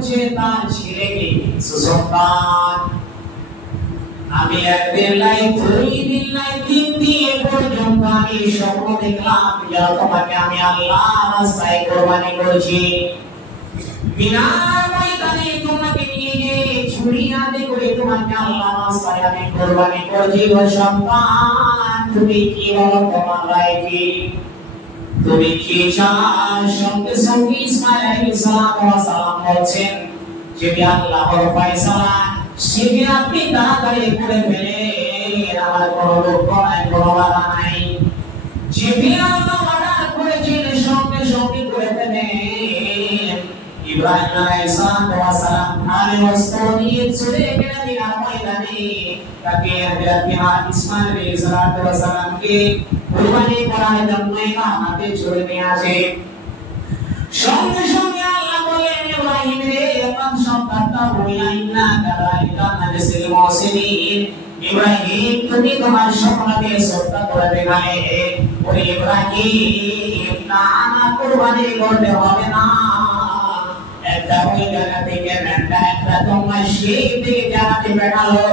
হচ্ছে তার ছেলেকে সুসন্তান। আমি একদিন লাই, 2 দিন লাই, 3 দিন পর্যন্ত আমি স্বপ্ন দেখলাম যে তোমাকে আমি আল্লাহর রাস্তায় কুরবানি করছি। বিনা ময়দানে তোমাকে নিয়ে যে ছুরি হাতে করে তোমাকে আল্লাহর রাস্তায় আমি কুরবানি করছি। ও সন্তান, তুমি কি বলো তোমার রায় কি? তুমি কি চাও? সঙ্গে সঙ্গে ইসমাঈল আলাইহিস সালাম বলছেন যদি আল্লাহর ফয়সালা সেটি আপনি তাড়াতাড়ি করে ফেলেন, আমার কোনো দুঃখ নাই, কোনো বাধা নাই। যেটি আল্লাহ অর্ডার করেছেন সঙ্গে সঙ্গে করে ফেলেন। ইব্রাহিম আলাইহিস সালাম খালি অস্ত্র নিয়ে চলে গেলেন মিনার ময়দানে। তাকে ইসমাঈল আলাইহিস সালামকে কুরবানি করার জন্য হাতে ছুরি নিয়ে আসে। সঙ্গে সঙ্গে আল্লাহ বলেন ইব্রাহিম রে, আমার সন্তানটা বইলাইনা কাদালিকা নাজিসিল মুহসিনিন। ইব্রাহিম তুমি তোমার স্বপ্নকে সত্য করে দেখালে। ওরে ইব্রাহিম, না না কুরবানি করতে হবে না। একটা ওই জায়গা থেকে একটা তোমার সেই থেকে জানাতে পাঠালো,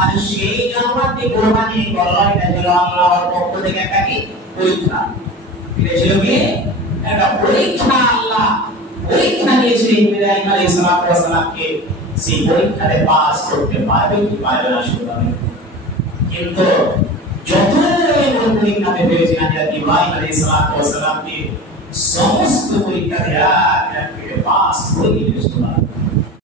আর সেই জানাতে কুরবানি করলো। এটা ছিল আল্লাহর পক্ষ থেকে একটা কি পরীক্ষা। এটা ছিল কি একটা পরীক্ষা। আল্লাহ পরীক্ষা দিয়েছে ইব্রাহিম আলাইহিস সালামকে। সেই পরীক্ষাতে পাস করতে পারবে কি পারবে না সেটা কিন্তু যতই পরীক্ষাতে পেয়েছিলেন ইব্রাহিম আলাইহিস সালামকে সমস্ত পরীক্ষাতে পাস করে দিয়েছিলেন।